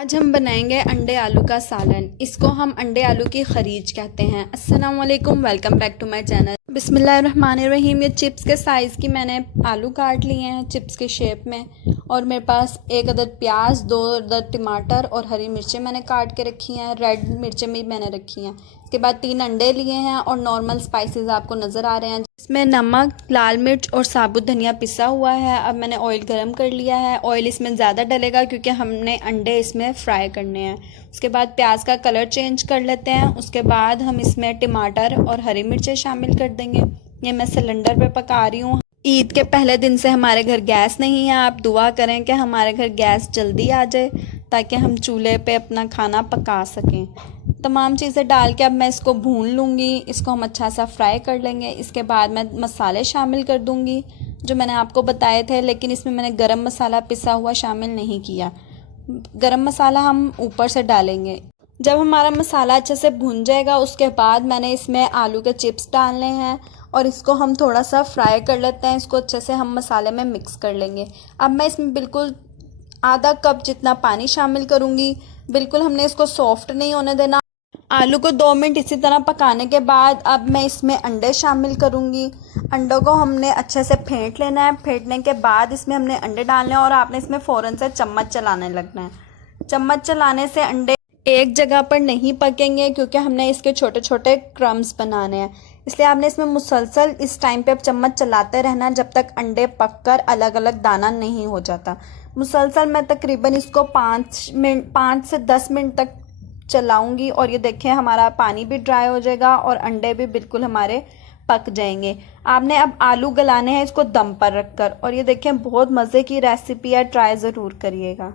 आज हम बनाएंगे अंडे आलू का सालन। इसको हम अंडे आलू की खरीज कहते हैं। अस्सलाम वालेकुम, welcome back to my channel. बिस्मिल्लाहिर्रहमानिर्रहीम। ये चिप्स के साइज़ की मैंने आलू काट लिए हैं चिप्स के शेप में, और मेरे पास एक अदद प्याज, 2 अदद टमाटर और हरी मिर्चें मैंने काट के रखी हैं। रेड मिर्चें भी मैंने रखी हैं। इसके बाद 3 अंडे लिए हैं और नॉर्मल स्पाइसेस आपको नज़र आ रहे हैं। इसमें नमक, लाल मिर्च और साबुत धनिया पिसा हुआ है। अब मैंने ऑयल गरम कर लिया है। ऑयल इसमें ज़्यादा डलेगा क्योंकि हमने अंडे इसमें फ्राई करने हैं। उसके बाद प्याज का कलर चेंज कर लेते हैं। उसके बाद हम इसमें टमाटर और हरी मिर्चें शामिल कर देंगे। ये मैं सिलेंडर पे पका रही हूँ। ईद के पहले दिन से हमारे घर गैस नहीं है। आप दुआ करें कि हमारे घर गैस जल्दी आ जाए ताकि हम चूल्हे पे अपना खाना पका सकें। तमाम चीज़ें डाल के अब मैं इसको भून लूँगी। इसको हम अच्छा सा फ्राई कर लेंगे। इसके बाद मैं मसाले शामिल कर दूँगी जो मैंने आपको बताए थे, लेकिन इसमें मैंने गरम मसाला पिसा हुआ शामिल नहीं किया। गरम मसाला हम ऊपर से डालेंगे। जब हमारा मसाला अच्छे से भुन जाएगा उसके बाद मैंने इसमें आलू के चिप्स डालने हैं और इसको हम थोड़ा सा फ्राई कर लेते हैं। इसको अच्छे से हम मसाले में मिक्स कर लेंगे। अब मैं इसमें बिल्कुल आधा कप जितना पानी शामिल करूँगी। बिल्कुल हमने इसको सॉफ्ट नहीं होने देना। आलू को 2 मिनट इसी तरह पकाने के बाद अब मैं इसमें अंडे शामिल करूँगी। अंडों को हमने अच्छे से फेंट लेना है। फेंटने के बाद इसमें हमने अंडे डालने हैं और आपने इसमें फ़ौरन से चम्मच चलाने लगना है। चम्मच चलाने से अंडे एक जगह पर नहीं पकेंगे क्योंकि हमने इसके छोटे छोटे क्रम्स बनाने हैं। इसलिए आपने इसमें मुसलसल इस टाइम पे अब चम्मच चलाते रहना जब तक अंडे पककर अलग अलग दाना नहीं हो जाता। मुसलसल मैं तकरीबन इसको 5 से 10 मिनट तक चलाऊंगी और ये देखें हमारा पानी भी ड्राई हो जाएगा और अंडे भी बिल्कुल हमारे पक जाएंगे। आपने अब आलू गलाने हैं इसको दम पर रखकर, और ये देखें बहुत मज़े की रेसिपी है, ट्राई ज़रूर करिएगा।